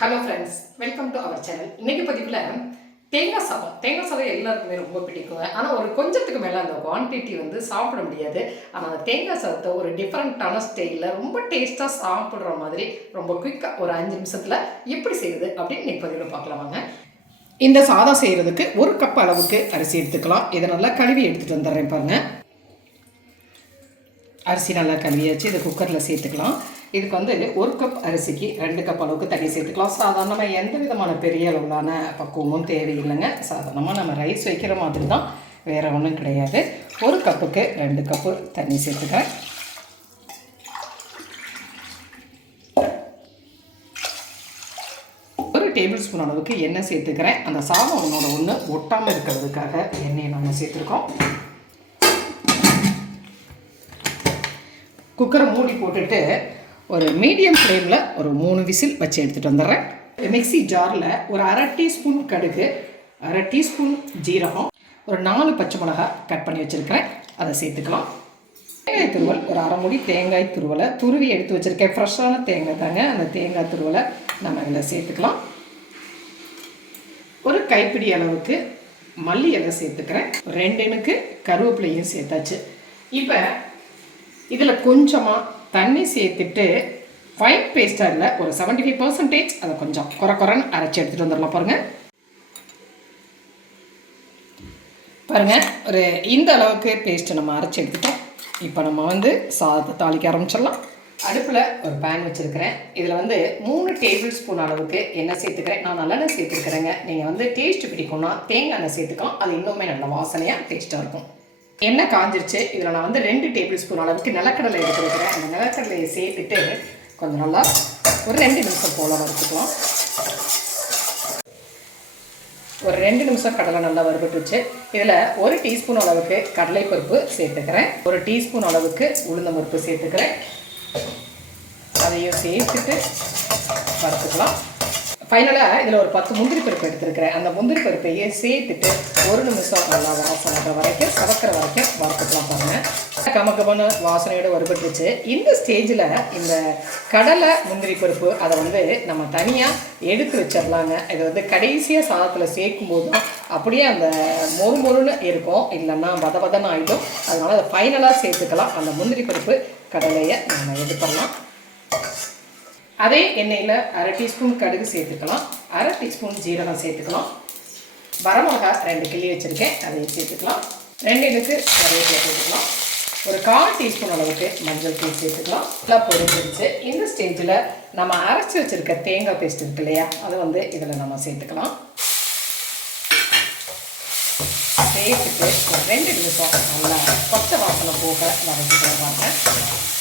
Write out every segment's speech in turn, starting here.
Hello friends welcome to our channel இன்னைக்கு பதிவில் தேங்காய் சாதம். தேங்காய் சாதம் எல்லாருக்குமே ரொம்ப பிடிக்குங்க ஆனால் ஒரு கொஞ்சத்துக்கு மேலே அந்த குவான்டிட்டி வந்து சாப்பிட முடியாது. ஆனால் அந்த தேங்காய் சாதத்தை ஒரு டிஃப்ரெண்ட்டான ஸ்டைலில் ரொம்ப டேஸ்ட்டாக சாப்பிட்ற மாதிரி ரொம்ப குயிக்காக ஒரு அஞ்சு நிமிஷத்தில் எப்படி செய்யுது அப்படின்னு இன்னைக்கு பதிவில் பார்க்கலாமாங்க இந்த சாதம் செய்கிறதுக்கு ஒரு கப் அளவுக்கு அரிசி எடுத்துக்கலாம். இதை நல்லா கழுவி எடுத்துகிட்டு வந்துடுறேன் பாருங்கள் அரிசி நல்லா கழுவியாச்சு. இதை குக்கரில் சேர்த்துக்கலாம். இதுக்கு வந்து ஒரு கப் அரிசிக்கு ரெண்டு கப் அளவுக்கு தண்ணி சேர்த்துக்கலாம். சாதாரணமாக எந்த விதமான பெரிய அளவிலான பக்குவமும் தேவையில்லைங்க. சாதாரணமாக நம்ம ரைஸ் வைக்கிற மாதிரி தான் வேறு ஒன்றும் கிடையாது. ஒரு கப்புக்கு ரெண்டு கப்பு தண்ணி சேர்த்துக்கிறேன். ஒரு டேபிள் ஸ்பூன் அளவுக்கு எண்ணெய் சேர்த்துக்கிறேன். அந்த சாதம் ஒன்றோட ஒன்று ஒட்டாமல் இருக்கிறதுக்காக எண்ணெயை நம்ம சேர்த்துருக்கோம். குக்கரை மூடி போட்டுட்டு ஒரு மீடியம் ஃப்ளேமில் ஒரு மூணு விசில் வச்சு எடுத்துகிட்டு வந்துடுறேன். மிக்சி ஜாரில் ஒரு அரை டீஸ்பூன் கடுகு அரை டீஸ்பூன் ஜீரகம் ஒரு நாலு பச்சை மிளகா கட் பண்ணி வச்சுருக்கிறேன். அதை சேர்த்துக்கலாம். தேங்காய் துருவல் ஒரு அரை மூடி தேங்காய் துருவலை துருவி எடுத்து வச்சுருக்கேன். ஃப்ரெஷ்ஷான தேங்காய் தாங்க. அந்த தேங்காய் துருவலை நம்ம இதில் சேர்த்துக்கலாம். ஒரு கைப்பிடி அளவுக்கு மல்லி இலை சேர்த்துக்கிறேன். ரெண்டு எனக்கு கருவேப்பிலையும் சேர்த்தாச்சு. இப்போ இதில் கொஞ்சமாக தண்ணி சேர்த்துட்டு ஃபைன் பேஸ்ட்டாக இல்லை ஒரு செவன்ட்டி ஃபைவ் பர்சன்டேஜ் அதை கொஞ்சம் குறை குறைன்னு அரைச்சி எடுத்துகிட்டு வந்துடலாம் பாருங்கள் பாருங்கள் ஒரு இந்த அளவுக்கு பேஸ்ட்டை நம்ம அரைச்சி எடுத்துட்டோம். இப்போ நம்ம வந்து சாதத்தை தாளிக்க ஆரம்பிச்சிடலாம். அடுப்பில் ஒரு பேன் வச்சுருக்கிறேன். இதில் வந்து மூணு டேபிள் ஸ்பூன் அளவுக்கு எண்ணெய் சேர்த்துக்கிறேன். நான் நல்லெண்ணெய் சேர்த்துருக்குறேங்க நீங்கள் வந்து டேஸ்ட் பிடிக்கும்னா தேங்காய் எண்ணெய் சேர்த்துக்கலாம். அது இன்னுமே நல்ல வாசனையாக டேஸ்ட்டாக இருக்கும். எண்ணெய் காஞ்சிருச்சு. இதில் நான் வந்து ரெண்டு டேபிள் ஸ்பூன் அளவுக்கு நிலக்கடலை எடுத்துருக்கிறேன் அந்த நிலக்கடலையை சேர்த்துட்டு கொஞ்சம் நல்லா ஒரு ரெண்டு நிமிஷம் போல் வறுத்துக்கலாம். ஒரு ரெண்டு நிமிஷம் கடலை நல்லா வறுபட்டுச்சு இதில் ஒரு டீஸ்பூன் அளவுக்கு கடலைப்பருப்பு சேர்த்துக்கிறேன். ஒரு டீஸ்பூன் அளவுக்கு உளுந்தம்பருப்பு சேர்த்துக்கிறேன். அதையும் சேர்த்துட்டு வறுத்துக்கலாம். ஃபைனலாக இதில் ஒரு பத்து முந்திரி பருப்பு எடுத்துருக்கிறேன். அந்த முந்திரி பருப்பையே சேர்த்துட்டு ஒரு நிமிஷம் நல்லா வாசனை வரைக்கும் கவக்கிற வரைக்கும் வறுத்துக்கலாம் பாருங்கள் கமக்கமான வாசனையோடு வருபட்டுருச்சு. இந்த ஸ்டேஜில் இந்த கடலை முந்திரி பருப்பு அதை வந்து நம்ம தனியாக எடுத்து வச்சிடலாங்க இது வந்து கடைசியாக சாதத்தில் சேர்க்கும் போது தான் அப்படியே அந்த மொறு மொறுன்னு இருக்கும். இல்லைன்னா வத வதன்னு ஆகிடும் அதனால் அதை ஃபைனலாக சேர்த்துக்கலாம். அந்த முந்திரி பருப்பு கடலையை நம்ம எடுத்துடலாம். அதே எண்ணெயில் அரை டீஸ்பூன் கடுகு சேர்த்துக்கலாம். அரை டீஸ்பூன் ஜீரகம் சேர்த்துக்கலாம். வரமிளகா ரெண்டு கிள்ளி வச்சுருக்கேன். அதையும் சேர்த்துக்கலாம். ரெண்டு இதுக்கு கருவேப்பிலை சேர்த்துக்கலாம். ஒரு கால் டீஸ்பூன் அளவுக்கு மஞ்சள் தூள் சேர்த்துக்கலாம். நல்லா பொறிஞ்சிருச்சு இந்த ஸ்டேஜில் நம்ம அரைச்சி வச்சுருக்க தேங்காய் பேஸ்ட் இருக்கு இல்லையா அதை வந்து இதில் நம்ம சேர்த்துக்கலாம். சேர்த்துட்டு ஒரு ரெண்டு நிமிஷம் நல்லா பச்சை வாசனை போக வதக்கிட்டு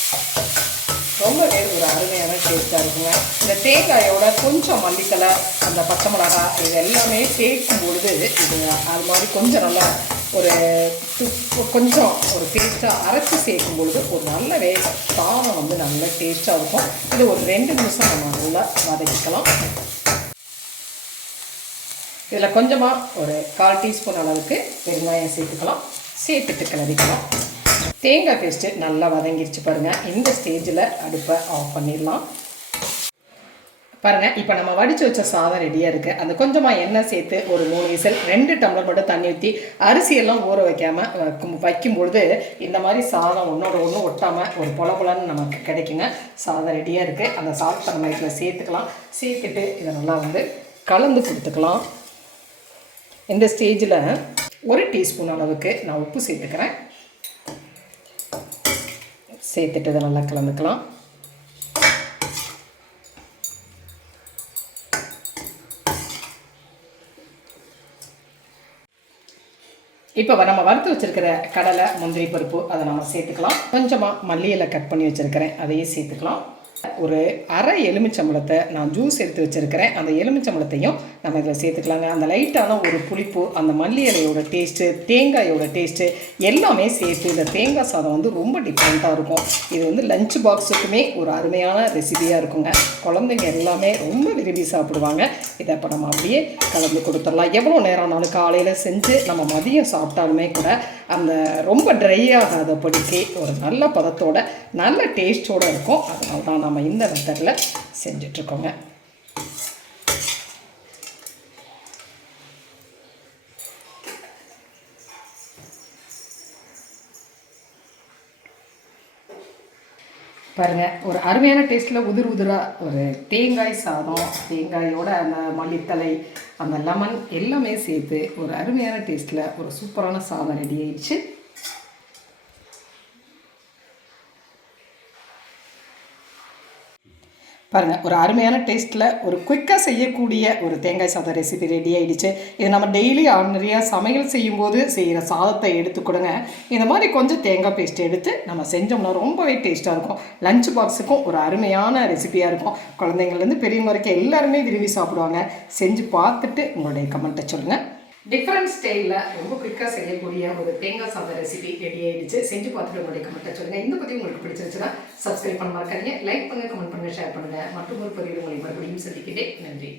ரொம்பவே ஒரு அருமையான டேஸ்ட்டாக இருக்குங்க. இந்த தேங்காயோட கொஞ்சம் மல்லித்தலை அந்த பச்சை மிளகா இது எல்லாமே சேர்க்கும் பொழுது இது அது மாதிரி கொஞ்சம் நல்லா ஒரு கொஞ்சம் ஒரு டேஸ்ட்டாக அரைச்சி சேர்க்கும் பொழுது ஒரு நல்ல வே சாதம் வந்து நல்ல டேஸ்ட்டாக இருக்கும். இது ஒரு ரெண்டு நிமிஷம் நம்ம நல்லா வதக்கிக்கலாம். இதில் கொஞ்சமாக ஒரு கால் டீஸ்பூன் அளவுக்கு பெருங்காயம் சேர்த்துக்கலாம். சேர்த்துட்டு கிளறிக்கலாம். தேங்காய் பேஸ்ட்டு நல்லா வதங்கிருச்சு பாருங்கள் இந்த ஸ்டேஜில் அடுப்பை ஆஃப் பண்ணிடலாம். பாருங்கள் இப்போ நம்ம வடித்து வச்ச சாதம் ரெடியாக இருக்குது அந்த கொஞ்சமாக எண்ணெய் சேர்த்து ஒரு மூணு விசில் ரெண்டு டம்ளர் மட்டும் தண்ணி ஊற்றி அரிசியெல்லாம் ஊற வைக்காமல் வைக்கும்பொழுது இந்த மாதிரி சாதம் ஒன்றோட ஒன்று ஒட்டாமல் ஒரு பொல பொலன்னு நமக்கு கிடைக்குங்க. சாதம் ரெடியாக இருக்குது அந்த சாதத்தை நம்ம இதில் சேர்த்துக்கலாம். சேர்த்துட்டு இதை நல்லா வந்து கலந்து கொடுத்துக்கலாம். இந்த ஸ்டேஜில் ஒரு டீஸ்பூன் அளவுக்கு நான் உப்பு சேர்த்துக்கிறேன். சேர்த்துட்டு இதை நல்லா கலந்துக்கலாம். இப்போ நம்ம வறுத்து வச்சுருக்கிற கடலை முந்திரி பருப்பு அதை நம்ம சேர்த்துக்கலாம். கொஞ்சமாக மல்லி கட் பண்ணி வச்சுருக்கிறேன். அதையும் சேர்த்துக்கலாம். ஒரு அரை எலுமிச்சம்பழத்தை நான் ஜூஸ் எடுத்து வச்சுருக்கிறேன். அந்த எலுமிச்சம்பழத்தையும் நம்ம இதில் சேர்த்துக்கலாங்க. அந்த லைட்டான ஒரு புளிப்பு அந்த மல்லி இலையோட டேஸ்ட்டு தேங்காயோட டேஸ்ட்டு எல்லாமே சேர்த்து இந்த தேங்காய் சாதம் வந்து ரொம்ப டிஃப்ரெண்ட்டாக இருக்கும். இது வந்து லஞ்ச் பாக்ஸுக்குமே ஒரு அருமையான ரெசிபியாக இருக்குங்க. குழந்தைங்க எல்லாமே ரொம்ப விரும்பி சாப்பிடுவாங்க. இதை இப்போ நம்ம அப்படியே கலந்து கொடுத்துடலாம். எவ்வளோ நேரம் ஆனாலும் காலையில் செஞ்சு நம்ம மதியம் சாப்பிட்டாலுமே கூட அந்த ரொம்ப ட்ரை ஆகாதபடிக்கு ஒரு நல்ல பதத்தோட நல்ல டேஸ்ட்டோடு இருக்கும். அதனால தான் நம்ம இந்த மெத்தடில் செஞ்சிட்ருக்கோங்க பாருங்கள் ஒரு அருமையான டேஸ்ட்டில் உதிர் உதிராக ஒரு தேங்காய் சாதம் தேங்காயோட அந்த மல்லித்தலை அந்த லெமன் எல்லாமே சேர்த்து ஒரு அருமையான டேஸ்ட்டில் ஒரு சூப்பரான சாதம் ரெடி ஆயிடுச்சு. பாருங்கள் ஒரு அருமையான டேஸ்ட்டில் ஒரு குயிக்காக செய்யக்கூடிய ஒரு தேங்காய் சாதம் ரெசிபி ரெடி ஆகிடுச்சு இது நம்ம டெய்லி ஆர்டினரியாக சமையல் செய்யும்போது செய்கிற சாதத்தை எடுத்து கொடுங்க. இந்த மாதிரி கொஞ்சம் தேங்காய் பேஸ்ட் எடுத்து நம்ம செஞ்சோம்னா ரொம்பவே டேஸ்ட்டாக இருக்கும். லஞ்ச் பாக்ஸுக்கும் ஒரு அருமையான ரெசிபியாக இருக்கும். குழந்தைங்கள்லேருந்து பெரியவங்க வரைக்கும் எல்லாருமே விரும்பி சாப்பிடுவாங்க. செஞ்சு பார்த்துட்டு உங்களுடைய கமெண்ட்டை சொல்லுங்கள் டிஃப்ரெண்ட் ஸ்டைலில் ரொம்ப குயிக்காக செய்யக்கூடிய ஒரு தேங்காய் சாதம் ரெசிபி ரெடி ஆகிடுச்சு செஞ்சு பார்த்துட்டு உங்களுடைய கமெண்ட்டை சொல்லுங்கள் இந்த பதிவு உங்களுக்கு பிடிச்சிருச்சுன்னா சப்ஸ்கிரைப் பண்ண மறக்காதீங்க. லைக் பண்ணுங்கள் கமெண்ட் பண்ணுங்கள் ஷேர் பண்ணுங்கள் மற்றும் ஒரு பதிவு உங்களை மறுபடியும் சந்திக்கிட்டே நன்றி.